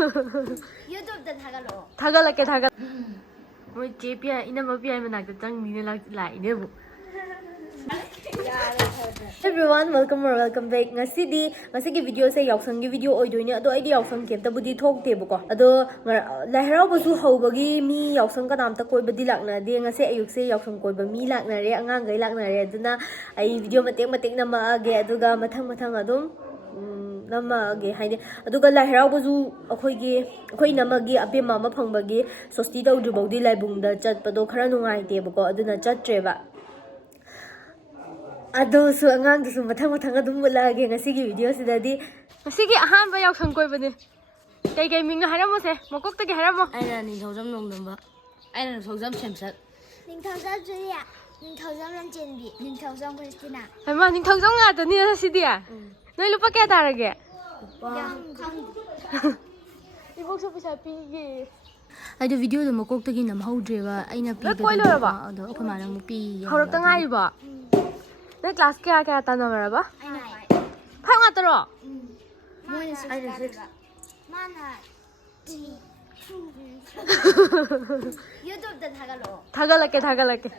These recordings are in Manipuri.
YouTubeꯗ ꯊꯥꯒꯠꯂꯛꯑꯣ. ꯊꯥꯒꯠꯂꯛꯀꯦ ꯊꯥꯒꯠ. ꯃꯣꯏ ꯆꯦ ꯄꯤꯌꯥ ꯏꯅꯝꯃ ꯄꯤꯌꯥ ꯃꯅꯥꯛꯇ ꯆꯪꯅꯤꯅ ꯂꯥꯛꯏꯅꯦꯕꯨ. Everyone, welcome or welcome back. Ngasigi video se Yaoshang gi video oidoine ado aidi Yaoshang kemtabudi thoktebako ado lai haraubasu haubagi mi Yaoshang kanamta koibadi lakna de ngase ayukse Yaoshang koiba mi lakna re angangai lakna re aduna ai video matek nama age aduga mathang adum nama age haide aduga lai haraubasu akhoi namagi apema ma phangbagi sosti tawdribodi laibungda chatpado khara nungaitebako aduna chatreba Ado su angang su mathang adum mulage ngasigi video sidadi ngasigi ahamba Yaoshang koibane kai mingna haramo se makokta ge haramo aina ningthaujam nongdamba aina ningthaujam semsat ningthaujam julia ningthaujam lanjenbi ningthaujam Christina hama ningthaujam nga tani sidi noi lupa kya tarage ibok so pisa pigi ado video do makokta gi nam haudreba aina pi ado akhama nang pi haurak ta ngai ba 내 클래스 kaya tanam ba? Phang ataro. Moina 6. Mana 3. YouTube다 타갈라게.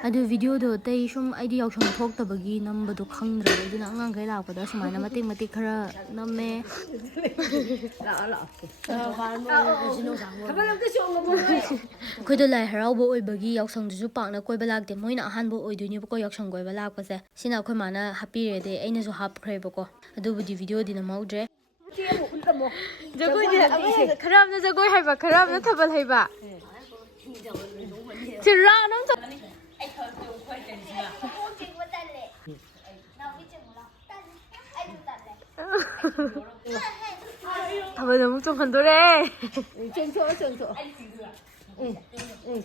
아주 비디오도 때 좀 아이디 Yaoshang thoktabagi namбado khangdra aduna angangai lakpada sumaina matik khara namme khoido lai haraubo oibagi Yaoshang ju pakna koiba lakte moina ahanbo oidoini bako Yaoshang koiba lakpase sina khoi mana hapire de aina ju hapkhre bako adubudi video dina maudre jagoi de kharamna jagoi haiba kharamna thabal haiba Tira nam ta Tama namo 좀 간도래. 정초.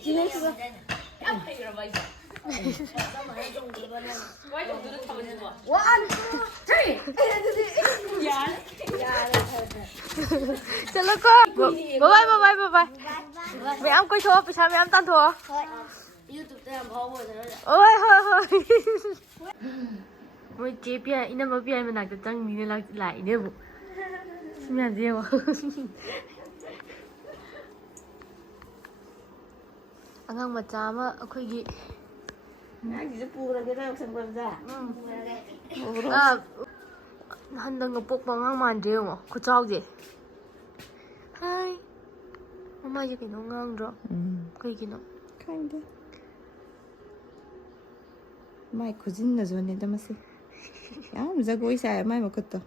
진행 수가. One, two, three. चलो को बाय मैम कोई थो पैसा मैम तान थो YouTube 때 한번 ओए moi che pia inamma pia manakta changni lainebu simya jewa angang macha ama akhoigi nagi purage na sangwamja handang pokpa ngang manje mo khuchawje hai mama je kino ngang ro kai kino kinda mai kuzin na zone da masi yam jagoi sa mai makotto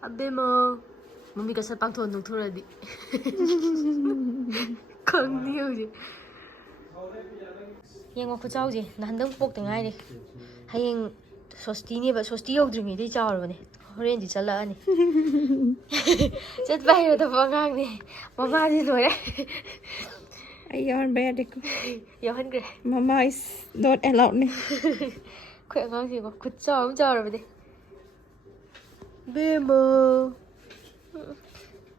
abe mo mummy ka sa pangthon nung thuradi khang ni hoje yengo khuchawje na handang pok tengai ni hayeng sosti ni ba sosti yodringi dei chawrbane horen di chala ani chat bai ro da bangang ni mama di lore I yawn bad ko yawan gre mama is not allowed ni khoi ngang si ko khuchaw chawrbane bemo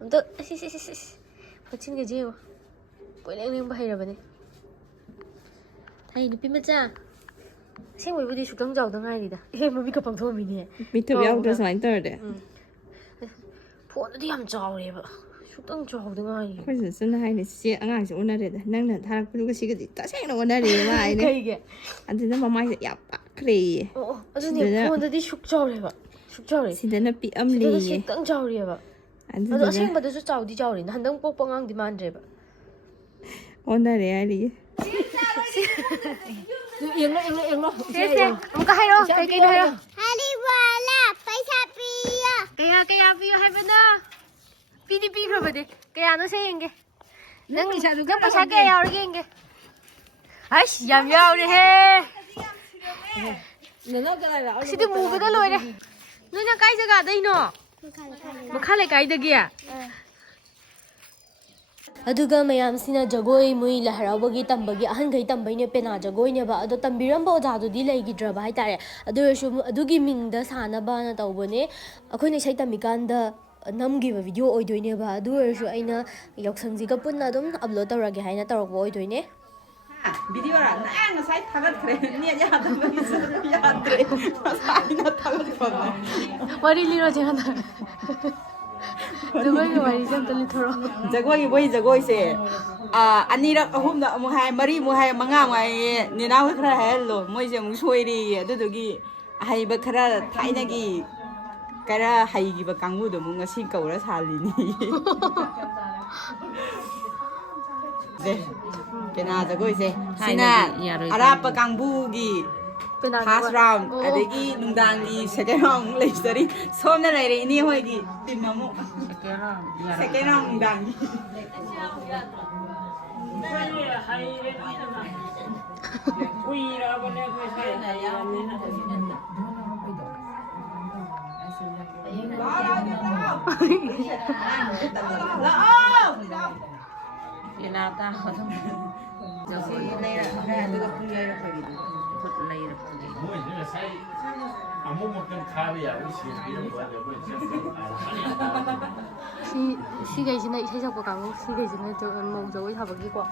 ando fachin ge jewa poileng bai rabane thai nupi macha 생외부디 수경자오던 아이리다. 이게 뭐 미카 방송이네. 밑에 배우도 사인터데. 폰도 ям 자오래봐. 수경자오던 아이. 그래서 쓰는 아이는 씨 안강시 오늘에다. 나는 다락 부르고 시기지 따생는 오늘이 와 아이네. 이게. 안 되는 마마이 야빠 그래. 아주네 폰도 숙자오래봐. 숙자오래. 진짜는 삐엄리. 수경자오래봐. 아주 아생바도 수자오디 자오래. 한당 뻑뻑앙디 만제봐. 오늘에 아이리. Yên lo. Xem. Không có hay đâu. Cái này đâu. Hariwala, paisa piya. Kaya piyo hay bên đó. Pi rồi vậy đi. Kaya nó sẽ yên Nâng paisa kaya rồi yên kìa. Ai, yam yao đi he. Xin được mù cái đó rồi đây. Nó đang cái gì cả đây nọ. Mà khá lại cái được kìa. aduga mayam sina jagoi mui la haraubagi tambagi ahangai tambaine pena jagoi ne ba ado tambiram ba da do di lei gi draba hai tare adu shu adugi mingda sana ba na tawbone akhoi sai tamikanda namgi ba video oidoine ba adu shu aina Yaoshang ji ga punna dum upload tawrage haina tawrok oidoine video ra na sai thagat kre ni ya da ba ꯌꯥꯗ꯭ꯔꯦ ꯉꯁꯥꯏꯅ ꯊꯥꯒꯠꯄꯅꯦ ꯋꯥꯔꯤ ꯂꯤꯔꯣ ꯆꯦ ꯍꯟꯗꯛ ꯖꯒꯣꯏꯒꯤ ꯋꯥꯔꯤꯁꯦ ꯑꯝꯇ ꯂꯤꯊꯣꯔꯛꯑꯣ ꯖꯒꯣꯏꯒꯤ ꯃꯣꯏ ꯖꯒꯣꯏꯁꯦ ꯑꯅꯤꯔꯛ ꯑꯍꯨꯝꯗ ꯑꯃꯨꯛ ꯍꯥꯏ ꯃꯔꯤꯃꯨꯛ ꯍꯥꯏ ꯃꯉꯥꯃꯨꯛ ꯍꯥꯏꯌꯦ ꯅꯦꯅꯥꯍꯣꯏ ꯈꯔ ꯍꯥꯏꯍꯜꯂꯣ ꯃꯣꯏꯁꯦ ꯑꯃꯨꯛ ꯁꯣꯏꯔꯦꯌꯦ ꯑꯗꯨꯗꯨꯒꯤ ꯑꯍꯩꯕ ꯈꯔ ꯊꯥꯏꯅꯒꯤ ꯈꯔ ꯍꯩꯈꯤꯕ ꯀꯥꯡꯕꯨꯗꯣ ꯑꯃꯨꯛ ꯉꯁꯤ ꯀꯧꯔ ꯁꯥꯜꯂꯤꯅꯤ ꯄꯦꯅꯥ ꯖꯒꯣꯏꯁꯦ ꯁꯤꯅ ꯑꯔꯥꯞꯄ ꯀꯥꯡꯕꯨꯒꯤ ꯐꯥꯔꯁ ꯔꯥꯎꯟ ꯑꯗꯒꯤ ꯅꯨꯡꯗꯥꯡꯒꯤ ꯁꯦꯀꯦꯟ ꯔꯥꯎꯟ ꯑꯃꯨꯛ ꯂꯩꯖꯔꯤ ꯁꯣꯝꯗ ꯂꯩꯔꯦ ꯏꯅꯦ ꯍꯣꯏꯒꯤ ꯇꯤꯝ ꯑꯃꯨꯛ ꯁꯦꯀꯦꯟ ꯔꯥꯎꯟ ꯅꯨꯡꯗꯥꯡꯒꯤ 시계이시나 이세 잡고 가고 시계이시나 저 몽저기 사버기고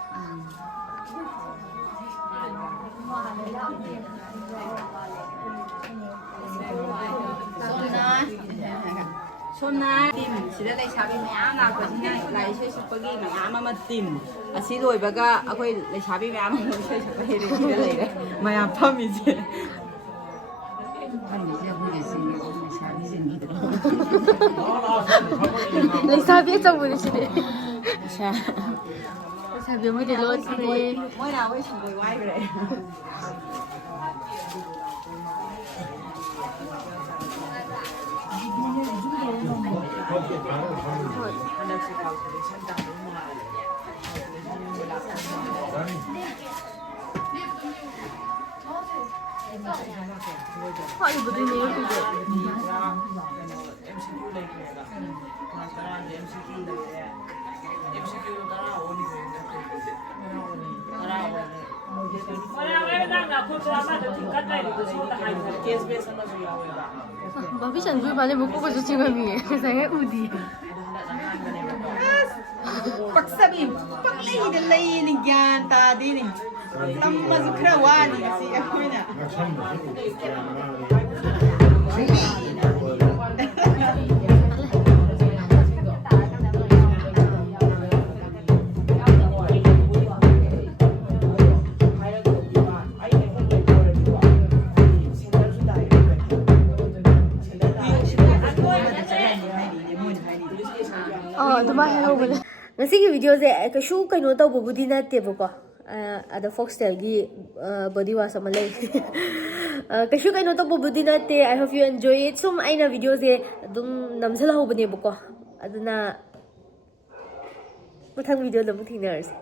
ꯁꯣꯝꯅ ꯇꯤꯝ ꯁꯤꯗ ꯂꯩꯁꯥꯕꯤ ꯃꯌꯥꯝ ꯂꯥꯛꯄꯁꯤꯅ ꯂꯥꯏ ꯏꯁꯩ ꯁꯛꯄꯒꯤ ꯃꯌꯥꯝ ꯑꯃ ꯇꯤꯝ ꯑꯁꯤ ꯂꯣꯏꯕꯒ ꯑꯩꯈꯣꯏ ꯂꯩꯁꯥꯕꯤ ꯃꯌꯥꯝ ꯑꯃ ꯏꯁꯩ ꯁꯛꯄ ꯍꯩꯔꯦ ꯁꯤꯗ ꯂꯩꯔꯦ ꯃꯌꯥꯝ ꯐꯝꯃꯤꯁꯦ ꯂꯩꯁꯥꯕꯤ ꯑꯆꯧꯕꯅꯤ ꯁꯤꯗꯤ ꯂꯩꯁꯥꯕꯤ ꯑꯃꯗꯤ ꯂꯣꯠꯈ꯭ꯔꯦ ꯃꯣꯏꯅ ꯑꯩꯈꯣꯏ ꯁꯪꯒꯣꯏ ꯋꯥꯏꯈ꯭ꯔꯦ 바비 샹글 반에 먹고 가서 지금이에요. 세상에 우디. ꯄꯛꯆꯕꯤ ꯄꯛꯂꯩꯗ ꯂꯩꯅꯤ ꯒ꯭ꯌꯥꯟ ꯇꯥꯗꯦꯅꯤ ꯇꯝꯃꯁꯨ ꯈꯔ ꯋꯥꯅꯤ ꯉꯁꯤ ꯑꯩꯈꯣꯏꯅ ꯑꯗꯨꯃꯥꯏꯅ ꯍꯥꯏꯍꯧꯕꯅꯦ ꯉꯁꯤꯒꯤ ꯚꯤꯗꯤꯑꯣꯁꯦ ꯀꯩꯁꯨ ꯀꯩꯅꯣ ꯇꯧꯕꯕꯨꯗꯤ ꯅꯠꯇꯦꯕꯀꯣ ꯑꯗ ꯐꯣꯛꯁꯇꯦꯜꯒꯤ ꯕꯣꯗꯤ ꯋꯥꯁ ꯑꯃ ꯂꯩ ꯀꯩꯁꯨ ꯀꯩꯅꯣ ꯇꯧꯕꯕꯨꯗꯤ ꯅꯠꯇꯦ ꯑꯥꯏ ꯍꯣꯞ ꯌꯨ ꯑꯦꯟꯖꯣꯏ ꯏꯠ ꯁꯨꯝ ꯑꯩꯅ ꯚꯤꯗꯤꯑꯣꯁꯦ ꯑꯗꯨꯝ ꯅꯝꯁꯤꯜꯍꯧꯕꯅꯦꯕꯀꯣ ꯑꯗꯨꯅ ꯃꯊꯪ ꯚꯤꯗꯤꯑꯣꯗ ꯑꯃꯨꯛ ꯊꯦꯡꯅꯔꯁꯦ